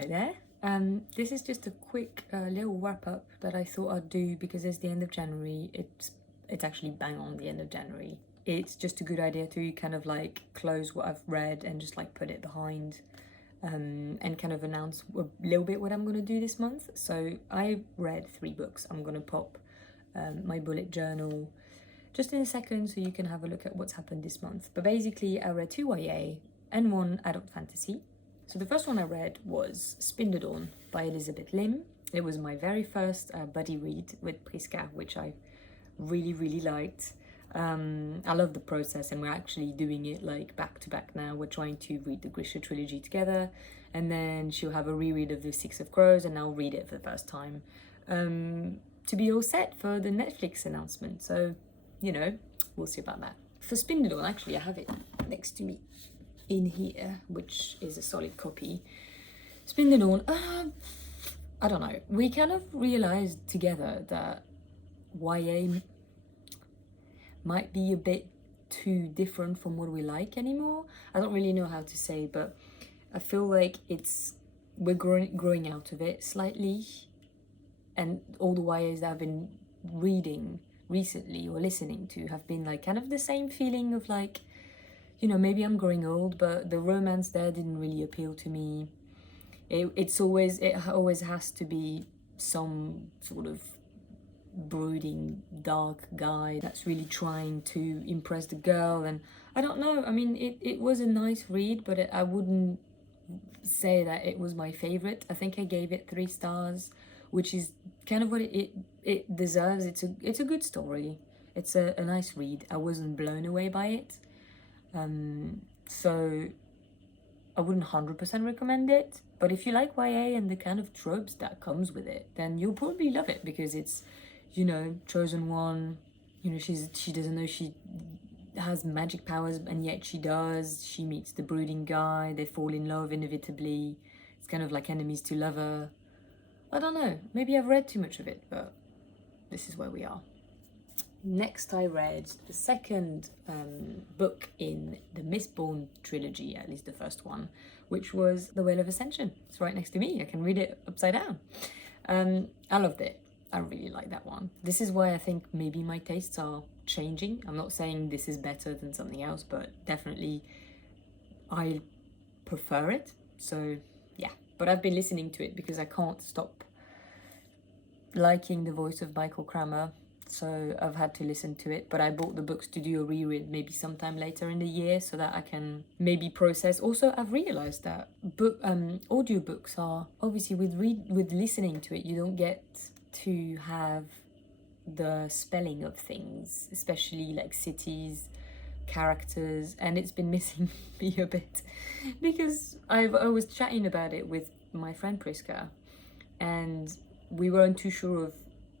Alright there, this is just a quick little wrap up that I thought I'd do because it's the end of January. It's actually bang on the end of January. It's just a good idea to kind of like close what I've read and just like put it behind and kind of announce a little bit what I'm going to do this month. So I read 3 books. I'm going to pop my bullet journal just in a second so you can have a look at what's happened this month. But basically I read 2 YA and 1 adult fantasy. So the first one I read was Spindle by Elizabeth Lim. It was my very first buddy read with Prisca, which I really liked. I love the process, and we're actually doing it like back to back now. We're trying to read the Grisha trilogy together, and then she'll have a reread of the Six of Crows and I'll read it for the first time to be all set for the Netflix announcement. So, you know, we'll see about that. For Spindle, actually I have it next to me in here, which is a solid copy. Spindle, I don't know. We kind of realised together that YA might be a bit too different from what we like anymore. I don't really know how to say, but I feel like we're growing out of it slightly, and all the YAs that I've been reading recently or listening to have been like kind of the same feeling of like, you know, maybe I'm growing old, but the romance there didn't really appeal to me. It always has to be some sort of brooding dark guy that's really trying to impress the girl, and I don't know, I mean it was a nice read, but I wouldn't say that it was my favorite. I think I gave it 3 stars, which is kind of what it deserves. It's a good story, it's a nice read. I wasn't blown away by it, so I wouldn't 100% recommend it, but if you like YA and the kind of tropes that comes with it, then you'll probably love it, because it's, you know, chosen one, you know, she doesn't know she has magic powers, and yet she does. She meets the brooding guy, they fall in love inevitably. It's kind of like enemies to lover. I don't know, maybe I've read too much of it, but this is where we are. Next I read the second book in the Mistborn trilogy, at least the first one, which was The Whale of Ascension. It's right next to me, I can read it upside down. I loved it. I really like that one. This is why I think maybe my tastes are changing. I'm not saying this is better than something else, but definitely I prefer it. So yeah, but I've been listening to it because I can't stop liking the voice of Michael Kramer. So I've had to listen to it, but I bought the books to do a reread maybe sometime later in the year so that I can maybe process. Also, I've realized that audiobooks are obviously with listening to it, you don't get to have the spelling of things, especially like cities, characters, and it's been missing me a bit because I was chatting about it with my friend Prisca, and we weren't too sure of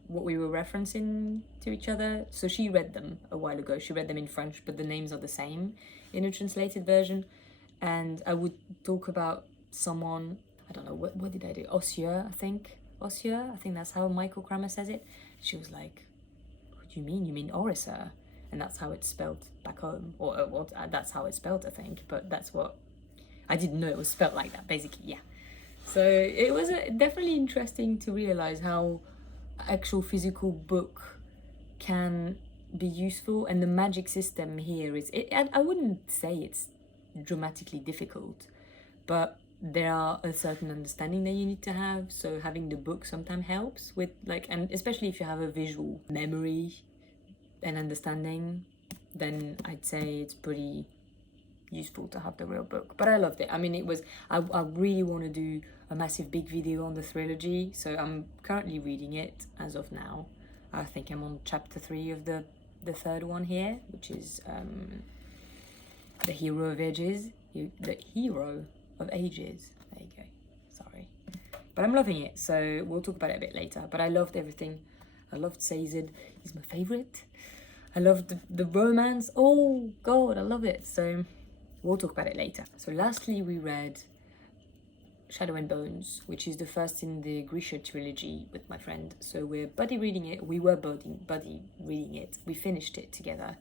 what we were referencing to each other. So she read them a while ago. She read them in French, but the names are the same in a translated version. And I would talk about someone, I don't know, what did I do? Osier, I think. Osier, I think that's how Michael Kramer says it. She was like, what do you mean? You mean Oriser? And that's how it's spelled back home. Or that's how it's spelled, I think. But that's what, I didn't know it was spelled like that, basically, yeah. So it was definitely interesting to realize how actual physical book can be useful, and the magic system here is I wouldn't say it's dramatically difficult, but there are a certain understanding that you need to have, so having the book sometimes helps with like, and especially if you have a visual memory and understanding, then I'd say it's pretty useful to have the real book. But I loved it. I mean, it was I really want to do a massive big video on the trilogy, so I'm currently reading it as of now. I think I'm on chapter 3 of the third one here, which is the Hero of Ages. The Hero of Ages. There you go. Sorry, but I'm loving it. So we'll talk about it a bit later. But I loved everything. I loved Sazed. He's my favorite. I loved the romance. Oh God, I love it. So we'll talk about it later. So lastly, we read Shadow and Bones, which is the first in the Grisha trilogy with my friend. So we're buddy reading it. We were buddy reading it. We finished it together,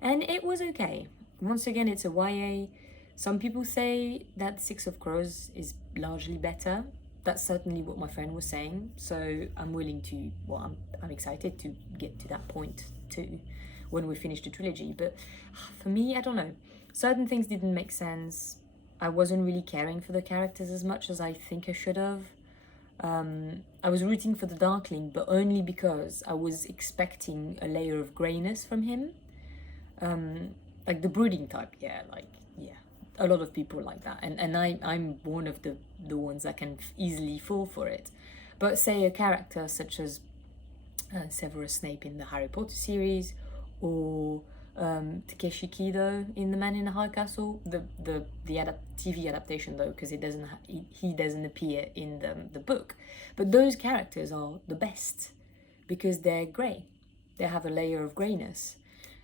and it was okay. Once again, it's a YA. Some people say that Six of Crows is largely better. that's certainly what my friend was saying. So I'm willing to, well, I'm excited to get to that point too when we finish the trilogy. But for me, I don't know. Certain things didn't make sense. I wasn't really caring for the characters as much as I think I should have. I was rooting for the Darkling, but only because I was expecting a layer of greyness from him. Like the brooding type, yeah, a lot of people like that, and I'm one of the ones that can easily fall for it. But say a character such as Severus Snape in the Harry Potter series, or Takeshi Kido in The Man in the High Castle, the TV adaptation though, because he doesn't appear in the book. But those characters are the best because they're grey. They have a layer of greyness,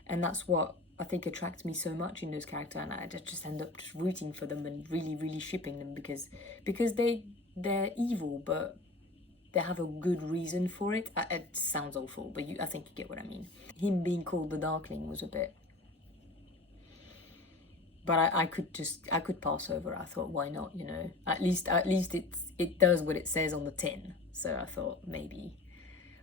and that's what I think attracts me so much in those characters, and I just end up just rooting for them and really, really shipping them because they're evil, but they have a good reason for it. It sounds awful, but I think you get what I mean. Him being called the Darkling was a bit, but I could pass over. I thought, why not? You know, at least it does what it says on the tin. So I thought maybe,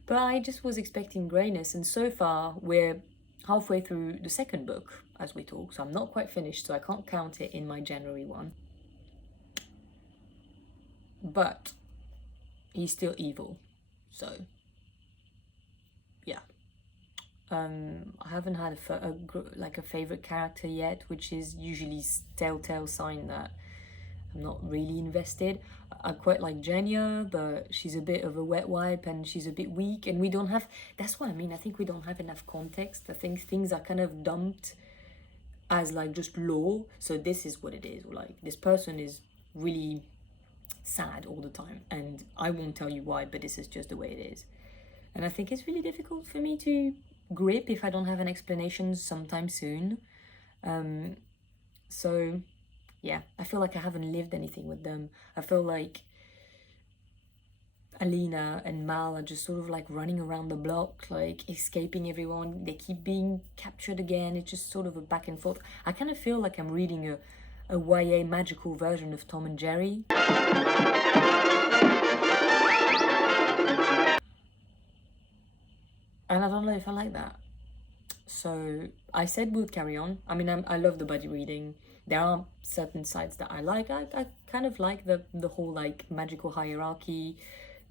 but I just was expecting greyness, and so far we're halfway through the second book as we talk, so I'm not quite finished, so I can't count it in my January one. But he's still evil, so yeah. I haven't had a favorite character yet, which is usually telltale sign that I'm not really invested. I quite like Jenya, but she's a bit of a wet wipe and she's a bit weak, and we don't have, that's what I mean, I think we don't have enough context. I think things are kind of dumped as like just lore, so this is what it is, like this person is really sad all the time and I won't tell you why, but this is just the way it is. And I think it's really difficult for me to grip if I don't have an explanation sometime soon. So yeah, I feel like I haven't lived anything with them. I feel like Alina and Mal are just sort of like running around the block, like escaping everyone. They keep being captured again. It's just sort of a back and forth. I kind of feel like I'm reading a YA magical version of Tom and Jerry. And I don't know if I like that. So I said we'll carry on. I mean, I love the buddy reading. There are certain sides that I like. I kind of like the whole like magical hierarchy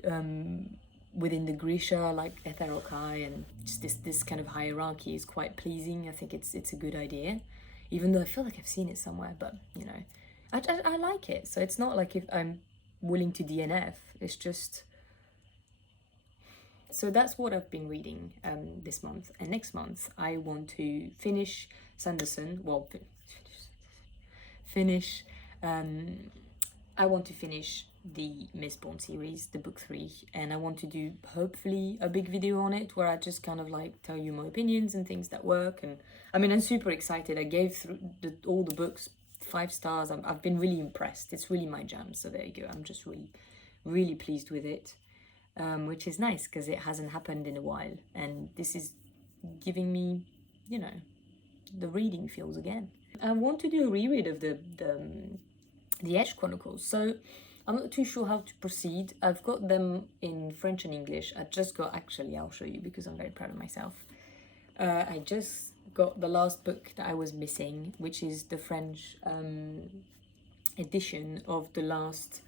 within the Grisha, like Etherokai, and just this kind of hierarchy is quite pleasing. I think it's a good idea, even though I feel like I've seen it somewhere, but you know, I like it. So it's not like if I'm willing to DNF, it's just... So that's what I've been reading this month, and next month I want to finish Sanderson. Well, finish. I want to finish the Mistborn series, the book 3, and I want to do hopefully a big video on it where I just kind of like tell you my opinions and things that work. And I mean, I'm super excited. I gave through all the books 5 stars. I've been really impressed. It's really my jam. So there you go. I'm just really, really pleased with it. Which is nice because it hasn't happened in a while, and this is giving me, you know, the reading feels again. I want to do a reread of the Edge Chronicles, so I'm not too sure how to proceed. I've got them in French and English. I just got, actually I'll show you because I'm very proud of myself. I just got the last book that I was missing, which is the French edition of the last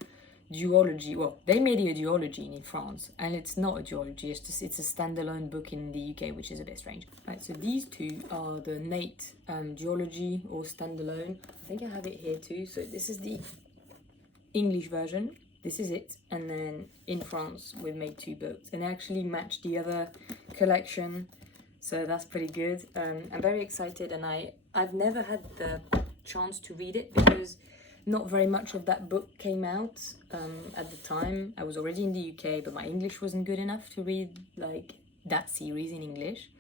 duology. Well, they made it a duology in France, and it's not a duology, it's a standalone book in the UK, which is a bit strange. Right, so these two are the Nate duology or standalone. I think I have it here too. So this is the English version, this is it, and then in France we've made 2 books, and they actually match the other collection, so that's pretty good. I'm very excited, and I've never had the chance to read it because not very much of that book came out at the time. I was already in the UK, but my English wasn't good enough to read like that series in English.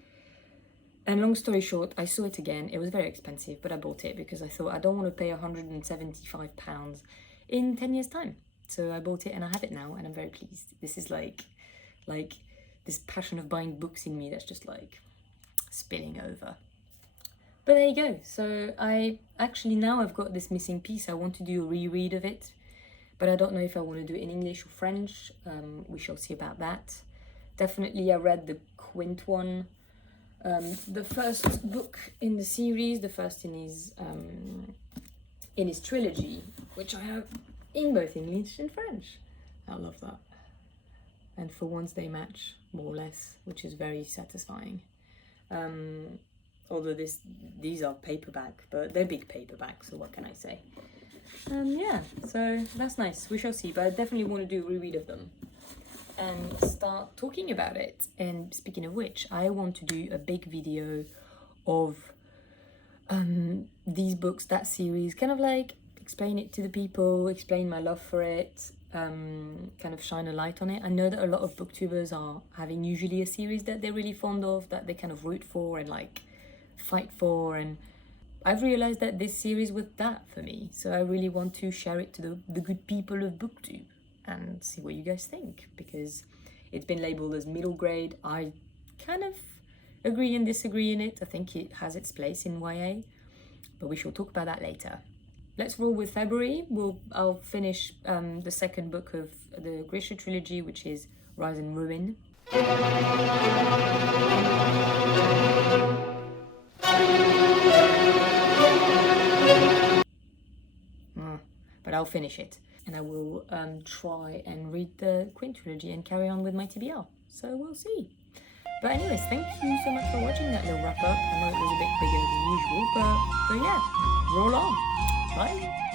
And long story short, I saw it again. It was very expensive, but I bought it because I thought I don't want to pay £175 in 10 years' time. So I bought it and I have it now, and I'm very pleased. This is like this passion of buying books in me that's just like spilling over. But there you go. So I actually, now I've got this missing piece. I want to do a reread of it but I don't know if I want to do it in English or French. We shall see about that. Definitely, I read the Quint one, the first book in the series, the first in his trilogy, which I have in both English and French. I love that. And for once they match, more or less, which is very satisfying. Although these are paperback, but they're big paperback, so what can I say? Yeah, so that's nice. We shall see, but I definitely want to do a reread of them and start talking about it. And speaking of which, I want to do a big video of these books, that series, kind of like explain it to the people, explain my love for it, kind of shine a light on it. I know that a lot of booktubers are having usually a series that they're really fond of, that they kind of root for and like fight for, and I've realized that this series was that for me, so I really want to share it to the good people of booktube and see what you guys think, because it's been labeled as middle grade. I kind of agree and disagree in it. I think it has its place in YA, but we shall talk about that later. Let's roll with February. I'll finish the second book of the Grisha trilogy, which is Rise and Ruin. But I'll finish it, and I will try and read the Quint trilogy and carry on with my TBR. So we'll see. But anyways, thank you so much for watching that little wrap up. I know it was a bit bigger than usual, but yeah, roll on. Bye.